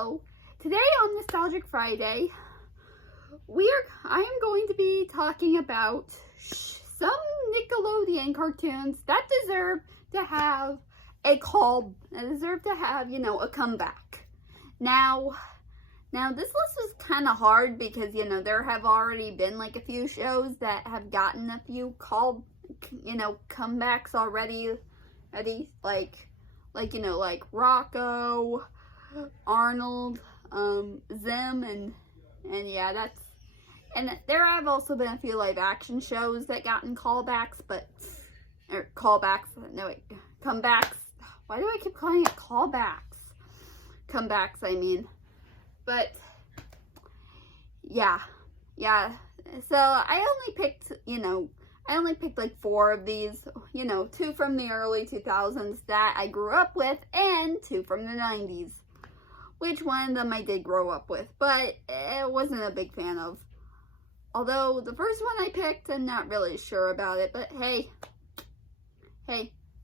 So, today on Nostalgic Friday, I am going to be talking about some Nickelodeon cartoons that deserve to have a comeback. Now this list is kind of hard because, there have already been like a few shows that have gotten a few comebacks already, like Rocco, Arnold, Zim, and yeah, and there have also been a few live action shows that gotten comebacks. Why do I keep calling it callbacks? Comebacks, I mean. But yeah. So I only picked like 4 of these, 2 from the early 2000s that I grew up with and 2 from the 90s. Which one of them I did grow up with, but I wasn't a big fan of. Although the first one I picked, I'm not really sure about it, but hey.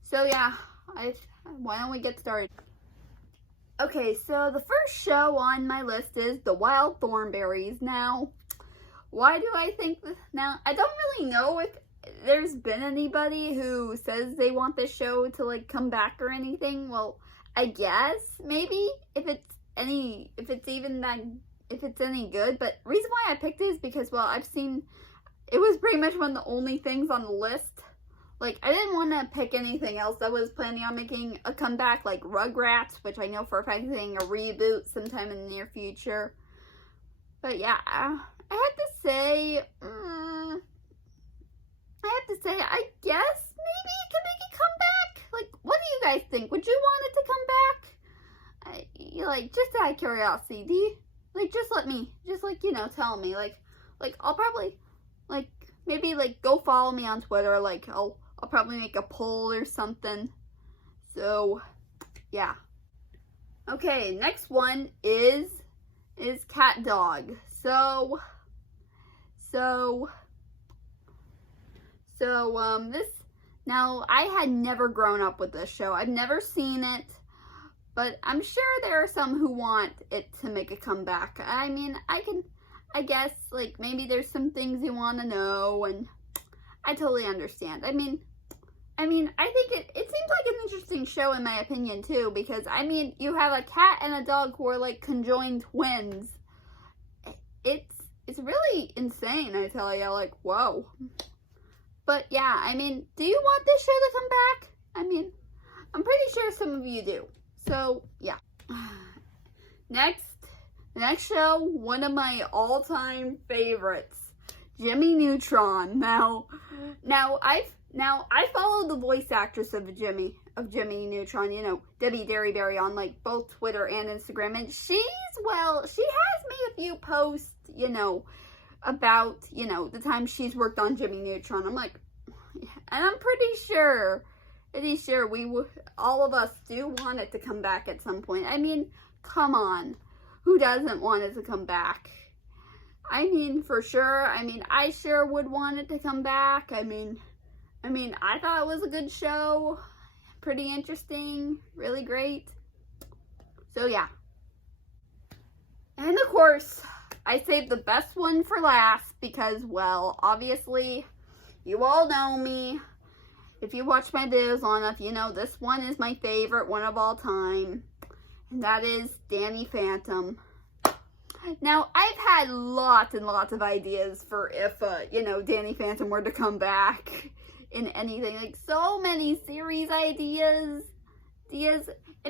So yeah, why don't we get started? Okay, so the first show on my list is The Wild Thornberries. Now, why do I think this? Now, I don't really know if there's been anybody who says they want this show to like come back or anything. Well, I guess maybe if it's any good. But reason why I picked it is because, well, I've seen it was pretty much one of the only things on the list. Like, I didn't want to pick anything else that was planning on making a comeback, like Rugrats, which I know for a fact is getting a reboot sometime in the near future. But yeah, I have to say, I guess maybe it can make a comeback. Like, what do you guys think? Would you want it to come back? Just out of curiosity, tell me. I'll probably, maybe, go follow me on Twitter. I'll probably make a poll or something. So, yeah. Okay, next one is Cat Dog. Now I had never grown up with this show. I've never seen it, but I'm sure there are some who want it to make a comeback. I mean, I guess, maybe there's some things you want to know, and I totally understand. I mean, I think it seems like an interesting show in my opinion too, because, you have a cat and a dog who are conjoined twins. It's really insane, I tell you, whoa. But yeah, do you want this show to come back? I'm pretty sure some of you do. So, yeah. The next show, one of my all-time favorites, Jimmy Neutron. Now I follow the voice actress of Jimmy Neutron, Debbie Derryberry on both Twitter and Instagram, and she has made a fefew posts, about, the time she's worked on Jimmy Neutron. And I'm pretty sure all of us do want it to come back at some point. Come on. Who doesn't want it to come back? For sure. I sure would want it to come back. I thought it was a good show. Pretty interesting. Really great. So, yeah. And, of course, I saved the best one for last because, well, obviously, you all know me. If you watch my videos long enough, this one is my favorite one of all time. And that is Danny Phantom. Now, I've had lots and lots of ideas for if, Danny Phantom were to come back in anything. So many series ideas. In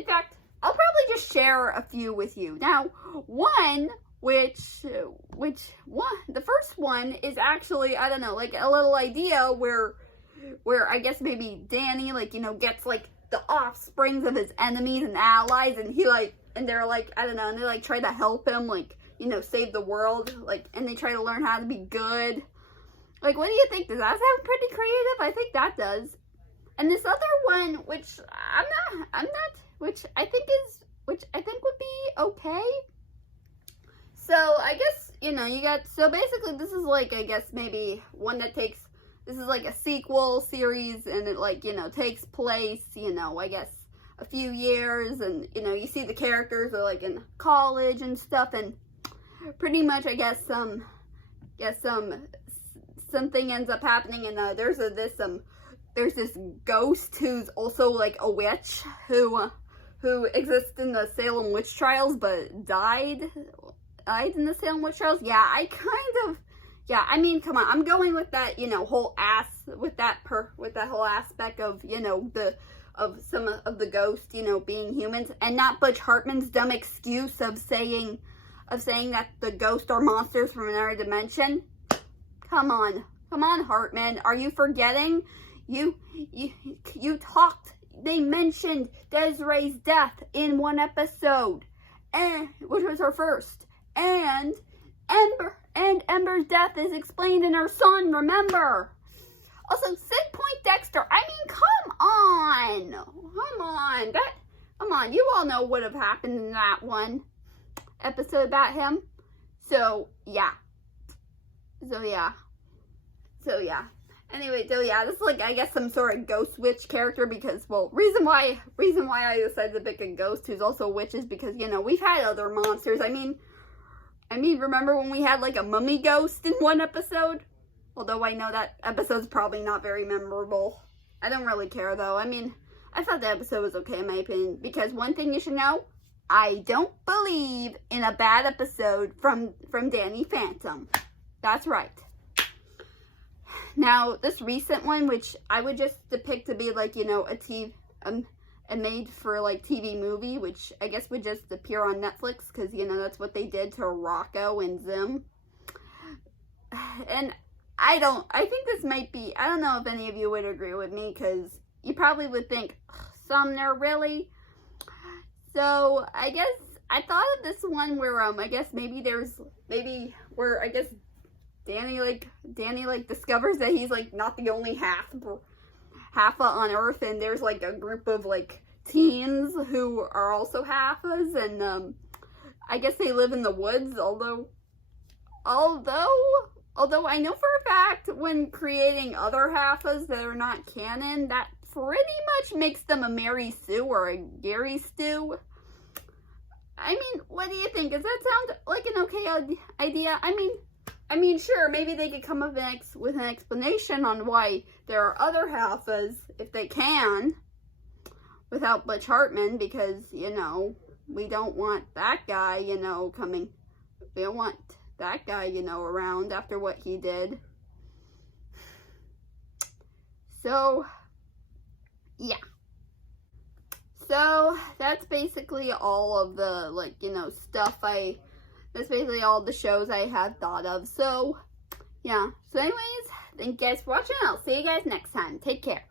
fact, I'll probably just share a few with you. Now, the first one is actually, I don't know, a little idea where I guess maybe Danny, gets, the offsprings of his enemies and allies, and they're, I don't know, and they, try to help him, save the world, and they try to learn how to be good. What do you think? Does that sound pretty creative? I think that does. And this other one, which which I think would be okay. So, I guess, so basically this is I guess maybe one that this is a sequel series, and it takes place, I guess a few years, and, you know, you see the characters are, like, in college and stuff, and pretty much, I guess, something ends up happening, and there's this ghost who's also, like, a witch who exists in the Salem witch trials, but died in the Salem witch trials. Yeah, I mean, come on, I'm going with that, you know, with that whole aspect of, you know, of some of the ghosts, you know, being humans, and not Butch Hartman's dumb excuse of saying that the ghosts are monsters from another dimension. Come on, Hartman, are you forgetting? You talked. They mentioned Desiree's death in one episode, which was her first, and Ember's death is explained in her son. Remember? Also, Sid Poindexter. I mean, come on. You all know what would have happened in that one episode about him. So yeah. Anyway, this is like, I guess, some sort of ghost witch character, because, well, reason why I decided to pick a ghost who's also a witch is because, you know, we've had other monsters. I mean, remember when we had, like, a mummy ghost in one episode? Although I know that episode's probably not very memorable. I don't really care, though. I mean, I thought the episode was okay, in my opinion, because one thing you should know, I don't believe in a bad episode from Danny Phantom. That's right. Now, this recent one, which I would just depict to be like, you know, a made for like TV movie, which I guess would just appear on Netflix, because, you know, that's what they did to Rocco and Zim. And I think this might be, I don't know if any of you would agree with me, because you probably would think, Sumner, really? So, I guess, I thought of this one where, I guess where, I guess, Danny discovers that he's, like, not the only Halfa on Earth, and there's, like, a group of, like, teens who are also Halfas, and, I guess they live in the woods, although I know for a fact when creating other Halfas that are not canon, that pretty much makes them a Mary Sue or a Gary Stu. I mean, what do you think? Does that sound like an okay idea? I mean, sure, maybe they could come up with an explanation on why there are other Halfas, if they can, without Butch Hartman, because, you know, we don't want that guy, you know, we don't want that guy, you know, around after what he did. So, yeah. So, that's basically all of the, like, you know, that's basically all the shows I have thought of. So, yeah. So, anyways, thank you guys for watching. I'll see you guys next time. Take care.